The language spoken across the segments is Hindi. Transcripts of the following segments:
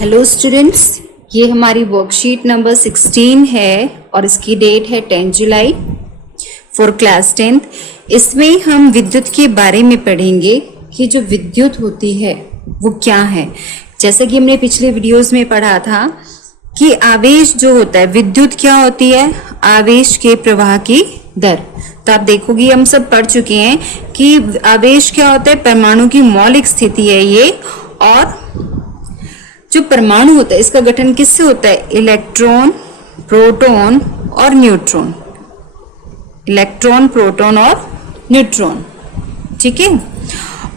हेलो स्टूडेंट्स, ये हमारी वर्कशीट नंबर 16 है और इसकी डेट है 10 जुलाई फॉर क्लास 10th। इसमें हम विद्युत के बारे में पढ़ेंगे कि जो विद्युत होती है वो क्या है। जैसा कि हमने पिछले वीडियोस में पढ़ा था कि आवेश जो होता है, विद्युत क्या होती है, आवेश के प्रवाह की दर। तो आप देखोगे हम सब पढ़ चुके हैं कि आवेश क्या होता है, परमाणु की मौलिक स्थिति है ये। और जो परमाणु होता है इसका गठन किससे होता है, इलेक्ट्रॉन, प्रोटॉन और न्यूट्रॉन। इलेक्ट्रॉन, प्रोटॉन और न्यूट्रॉन, ठीक है।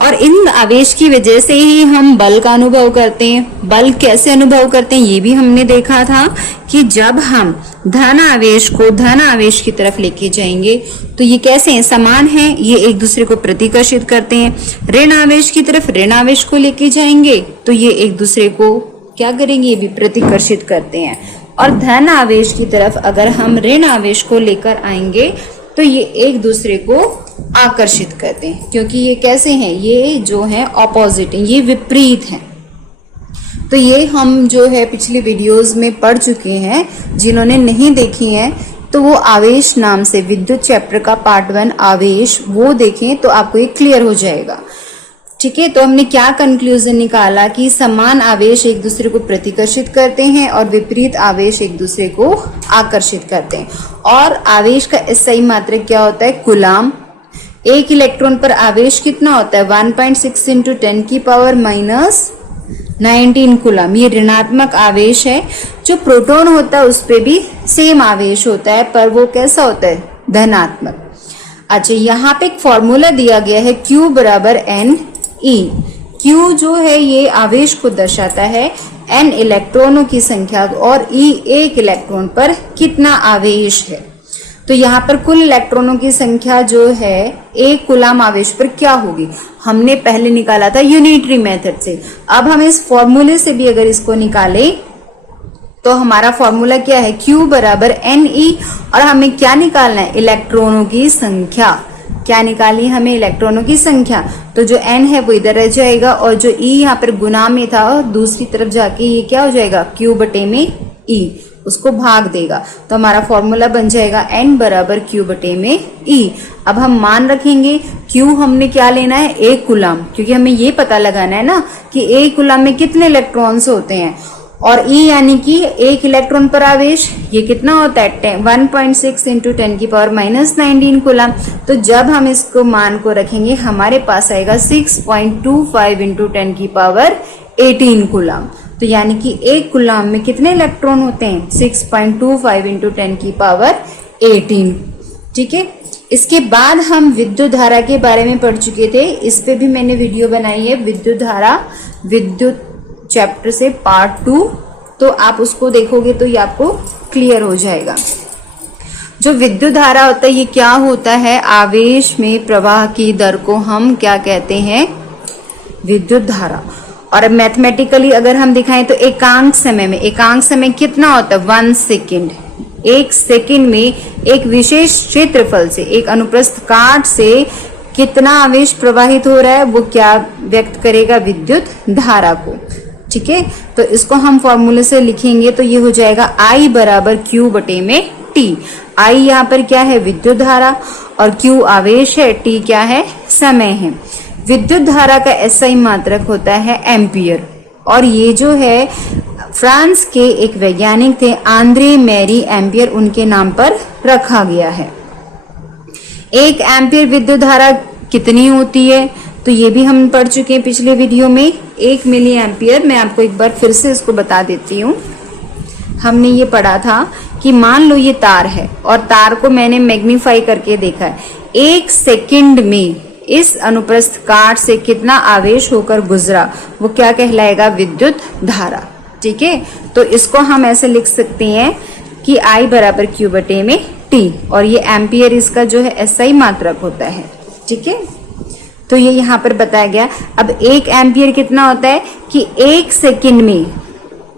और इन आवेश की वजह से ही हम बल का अनुभव करते हैं। बल कैसे अनुभव करते हैं ये भी हमने देखा था कि जब हम धन आवेश को धन आवेश की तरफ लेके जाएंगे तो ये कैसे हैं, समान हैं, ये एक दूसरे को प्रतिकर्षित करते हैं। ऋण आवेश की तरफ ऋण आवेश को लेके जाएंगे तो ये एक दूसरे को क्या करेंगे, ये भी प्रतिकर्षित करते हैं। और धन आवेश की तरफ अगर हम ऋण आवेश को लेकर आएंगे तो ये एक दूसरे को आकर्षित करते हैं, क्योंकि ये कैसे हैं, ये जो है ऑपोजिट हैं, ये विपरीत हैं। तो ये हम जो है पिछली वीडियोस में पढ़ चुके हैं। जिन्होंने नहीं देखी हैं तो वो आवेश नाम से विद्युत चैप्टर का पार्ट 1 आवेश वो देखें तो आपको ये क्लियर हो जाएगा, ठीक है। तो हमने क्या कंक्लूजन निकाला कि समान आवेश एक दूसरे को प्रतिकर्षित करते हैं और विपरीत आवेश एक दूसरे को आकर्षित करते हैं। और आवेश का SI मात्रक क्या होता है, कूलाम। एक इलेक्ट्रॉन पर आवेश कितना होता है, 1.6 × 10⁻⁻19 कूलाम। ये ऋणात्मक आवेश है। जो प्रोटॉन होता है उस पे भी सेम आवेश होता है, पर वो कैसा होता है, धनात्मक। अच्छा, यहाँ पे एक फॉर्मूला दिया गया है Q = NE। Q जो है ये आवेश को दर्शाता है, N इलेक्ट्रॉनों की संख्या और E एक इलेक्ट्रॉन पर कितना आवेश है। तो यहाँ पर कुल इलेक्ट्रॉनों की संख्या जो है एक कूलाम आवेश पर क्या होगी, हमने पहले निकाला था यूनिटरी मेथड से। अब हम इस फॉर्मूले से भी अगर इसको निकालें तो हमारा फॉर्मूला क्या है, Q = NE। और हमें क्या निकालना है, इलेक्ट्रॉनों की संख्या। क्या निकाली हमें, इलेक्ट्रॉनों की संख्या। तो जो N है वो इधर रह जाएगा और जो E यहाँ पर गुना में था और दूसरी तरफ जाके ये क्या हो जाएगा, Q/E, उसको भाग देगा। तो हमारा फॉर्मूला बन जाएगा N = Q/E। अब हम मान रखेंगे Q हमने क्या लेना है, एक कूलाम, क्योंकि हमें ये पता लगाना है ना कि एक कूलाम में कितने इलेक्ट्रॉन्स होते हैं। और E यानी कि एक इलेक्ट्रॉन पर आवेश, ये कितना होता है, 1.6 × 10⁻⁻19 कूलाम। तो जब हम इसको मान को रखेंगे हमारे पास आएगा 6.25 × 10⁻18 कूलाम। तो यानी कि एक कूलाम में कितने इलेक्ट्रॉन होते हैं, 6.25 × 10⁻18, ठीक है। इसके बाद हम विद्युत धारा के बारे में पढ़ चुके थे। इस पे भी मैंने वीडियो बनाई है, विद्युत धारा, विद्युत चैप्टर से पार्ट 2। तो आप उसको देखोगे तो ये आपको क्लियर हो जाएगा। जो विद्युत धारा होता है ये क्या होता है, आवेश में प्रवाह की दर को हम क्या कहते हैं, विद्युत धारा। और मैथमेटिकली अगर हम दिखाएं तो एकांक समय कितना होता है, 1 सेकेंड। एक सेकेंड में एक विशेष क्षेत्रफल से, एक अनुप्रस्थ काट से कितना आवेश प्रवाहित हो रहा है वो क्या व्यक्त करेगा, विद्युत धारा को, ठीक है। तो इसको हम फॉर्मूले से लिखेंगे तो ये हो जाएगा I = Q/T। I यहाँ पर क्या है, विद्युत धारा, और Q आवेश है, T क्या है, समय है। विद्युत धारा का SI मात्रक होता है एम्पियर। और ये जो है फ्रांस के एक वैज्ञानिक थे, आंद्रे मैरी एम्पियर, उनके नाम पर रखा गया है। 1 एम्पियर विद्युत धारा कितनी होती है, तो ये भी हम पढ़ चुके हैं पिछले वीडियो में। 1 मिली एम्पियर, मैं आपको एक बार फिर से इसको बता देती हूँ। हमने ये पढ़ा था कि मान लो ये तार है और तार को मैंने मैग्नीफाई करके देखा है, 1 सेकंड में इस अनुप्रस्थ काट से कितना आवेश होकर गुजरा वो क्या कहलाएगा, विद्युत धारा, ठीक है। तो इसको हम ऐसे लिख सकते हैं कि I = Q/T, और ये एम्पियर इसका जो है SI मात्रक होता है, ठीक है। तो ये यहाँ पर बताया गया। अब 1 एम्पियर कितना होता है कि 1 सेकंड में,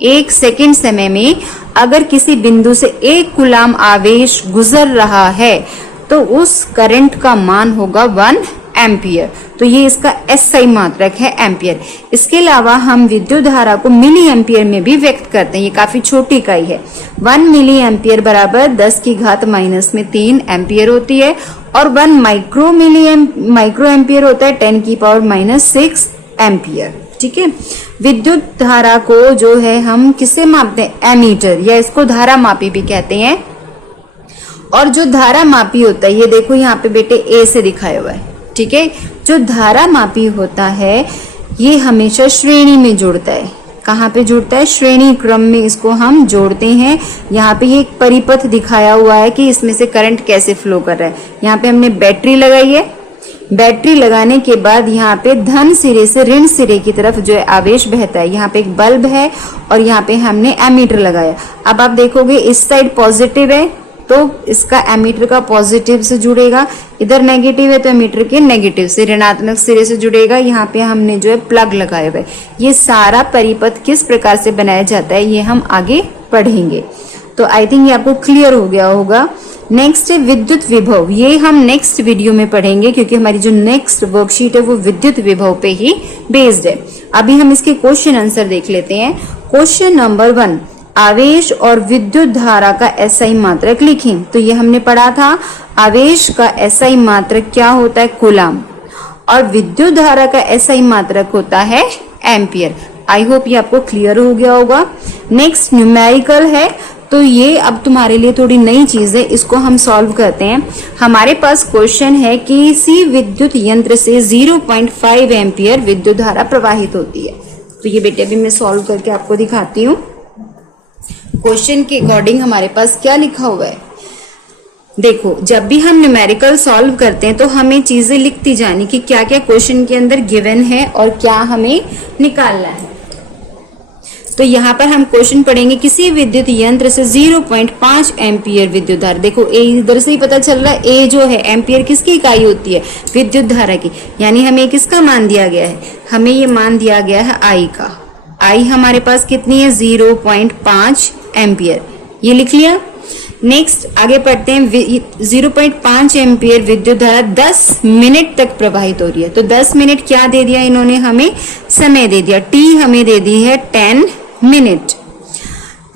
1 सेकंड समय में अगर किसी बिंदु से 1 कूलाम आवेश गुजर रहा है तो उस करंट का मान होगा 1 एम्पियर। तो ये इसका एसआई मात्रक है एम्पियर। इसके अलावा हम विद्युत धारा को मिली एम्पियर में भी व्यक्त करते हैं। ये काफी छोटी इकाई है। 1 मिली एम्पियर बराबर 10 की घात -3 एम्पियर होती है और 1 माइक्रो एम्पियर होता है 10 की पावर -6 एम्पियर। ठीक है। विद्युत धारा को जो है हम किससे मापते हैं? एमीटर, या इसको धारा मापी भी कहते हैं। और जो धारा मापी होता है, ये देखो यहाँ पे बेटे ए से दिखाया हुआ है। ठीक है। जो धारा मापी होता है ये हमेशा श्रेणी में जुड़ता है। कहाँ पे जुड़ता है? श्रेणी क्रम में इसको हम जोड़ते हैं। यहाँ पे ये एक परिपथ दिखाया हुआ है कि इसमें से करंट कैसे फ्लो कर रहा है। यहाँ पे हमने बैटरी लगाई है। बैटरी लगाने के बाद यहाँ पे धन सिरे से ऋण सिरे की तरफ जो है आवेश बहता है। यहाँ पे एक बल्ब है और यहाँ पे हमने एमीटर लगाया। अब आप देखोगे इस साइड पॉजिटिव है तो इसका एमीटर का पॉजिटिव से जुड़ेगा, इधर नेगेटिव है तो एमीटर के नेगेटिव से ऋणात्मक सिरे से जुड़ेगा। यहाँ पे हमने जो है प्लग लगाया हुआ है। ये सारा परिपथ किस प्रकार से बनाया जाता है ये हम आगे पढ़ेंगे। तो आई थिंक ये आपको क्लियर हो गया होगा। नेक्स्ट है विद्युत विभव। ये हम नेक्स्ट वीडियो में पढ़ेंगे क्योंकि हमारी जो नेक्स्ट वर्कशीट है वो विद्युत विभव पे ही बेस्ड है। अभी हम इसके क्वेश्चन आंसर देख लेते हैं। क्वेश्चन नंबर 1, आवेश और विद्युत धारा का एसआई मात्रक लिखें। तो ये हमने पढ़ा था, आवेश का एसआई मात्रक क्या होता है? कूलम, और विद्युत धारा का एसआई मात्रक होता है एम्पियर। आई होप ये आपको क्लियर हो गया होगा। नेक्स्ट न्यूमेरिकल है, तो ये अब तुम्हारे लिए थोड़ी नई चीज है, इसको हम सॉल्व करते हैं। हमारे पास क्वेश्चन है कि किसी विद्युत यंत्र से 0.5 एम्पियर विद्युत धारा प्रवाहित होती है। तो ये बेटे अभी मैं सॉल्व करके आपको दिखाती हूँ। क्वेश्चन के अकॉर्डिंग हमारे पास क्या लिखा हुआ है। देखो, जब भी हम न्यूमेरिकल सॉल्व करते हैं तो हमें चीजें लिखती जानी कि क्या क्या क्वेश्चन के अंदर गिवन है और क्या हमें निकालना है। तो यहाँ पर हम क्वेश्चन पढ़ेंगे, किसी विद्युत यंत्र से 0.5 एम्पियर विद्युत धारा। देखो ए इधर से ही पता चल रहा है, ए जो है एम्पियर किसकी इकाई होती है? विद्युत धारा की। यानी हमें किसका मान दिया गया है? हमें ये मान दिया गया है आई का। आई हमारे पास कितनी है? 0.5 एम्पियर। ये लिख लिया। नेक्स्ट आगे पढ़ते हैं। 0.5 एम्पियर विद्युत धारा 10 मिनट तक प्रवाहित हो रही है। तो 10 मिनट क्या दे दिया इन्होंने? हमें समय दे दिया। टी हमें दे दी है 10 मिनट।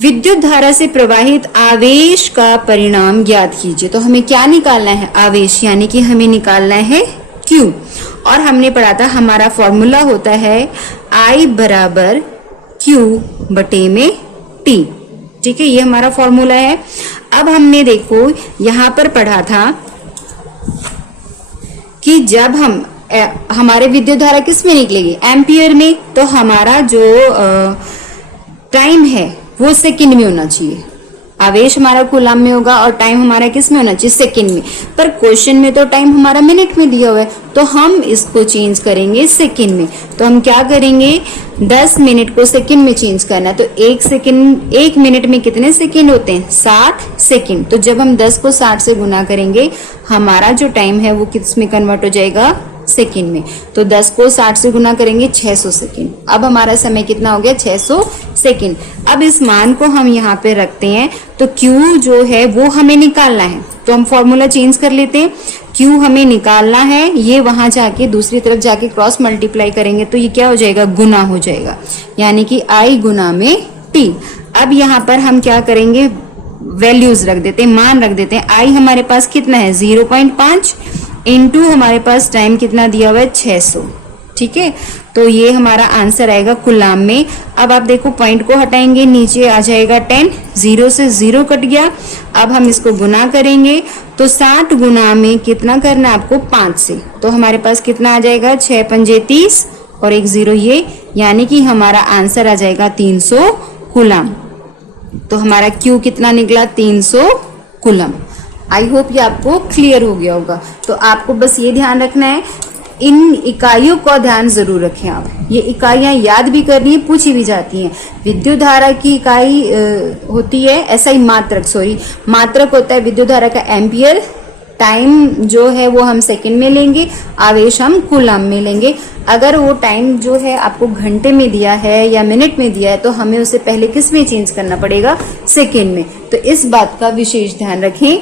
विद्युत धारा से प्रवाहित आवेश का परिणाम ज्ञात कीजिए। तो हमें क्या निकालना है? आवेश, यानी कि हमें निकालना है Q। और हमने पढ़ा था हमारा फॉर्मूला होता है I बराबर Q बटे में T। ठीक है, ये हमारा फॉर्मूला है। अब हमने देखो यहां पर पढ़ा था कि जब हम हमारे विद्युत धारा किस में निकलेगी? एम्पियर में। तो हमारा जो टाइम है वो सेकंड में होना चाहिए। आवेश हमारा कूलम में होगा और टाइम हमारा किस में होना चाहिए? सेकंड में। पर क्वेश्चन में तो टाइम हमारा मिनट में दिया हुआ है, तो हम इसको चेंज करेंगे सेकंड में। तो हम क्या करेंगे? 10 मिनट को सेकंड में चेंज करना है। तो 1 मिनट में कितने सेकंड होते हैं? 60 सेकंड। तो जब हम 10 को 60 से गुना करेंगे हमारा जो टाइम है वो किस में कन्वर्ट हो जाएगा? सेकंड में। तो 10 को 60 से गुना करेंगे 600 सेकंड। अब हमारा समय कितना हो गया? 600 सेकंड। अब इस मान को हम यहाँ पे रखते हैं। तो Q जो है वो हमें निकालना है। तो हम फॉर्मूला चेंज कर लेते हैं। Q हमें निकालना है, ये वहां जाके दूसरी तरफ जाके क्रॉस मल्टीप्लाई करेंगे तो ये क्या हो जाएगा? गुना हो जाएगा। यानी कि I गुना में T। अब यहाँ पर हम क्या करेंगे? वैल्यूज रख देते हैं, मान रख देते हैं। I हमारे पास कितना है? 0.5 इंटू हमारे पास टाइम कितना दिया हुआ है? 600। ठीक है, तो ये हमारा आंसर आएगा कूलम में। अब आप देखो पॉइंट को हटाएंगे, नीचे आ जाएगा 10, 0 से 0 कट गया। अब हम इसको गुना करेंगे तो 60 गुना में कितना करना है आपको? 5 से। तो हमारे पास कितना आ जाएगा? 6 पंजे 30 और 1 0 ये, यानी कि हमारा आंसर आ जाएगा 300 कूलम। तो हमारा Q कितना निकला? 300 कूलम। आई होप ये आपको क्लियर हो गया होगा। तो आपको बस ये ध्यान रखना है, इन इकाइयों का ध्यान जरूर रखें आप। ये इकाइयां याद भी करनी है, पूछी भी जाती हैं। विद्युत धारा की इकाई होती है एसआई मात्रक होता है विद्युत धारा का एम्पियर। टाइम जो है वो हम सेकंड में लेंगे, आवेश हम कूलम में लेंगे। अगर वो टाइम जो है आपको घंटे में दिया है या मिनट में दिया है तो हमें उसे पहले किस में चेंज करना पड़ेगा? सेकंड में। तो इस बात का विशेष ध्यान रखें।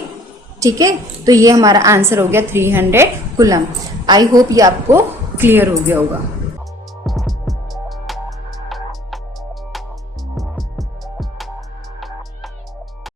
ठीक है, तो ये हमारा आंसर हो गया 300 कूलम। आई होप ये आपको क्लियर हो गया होगा।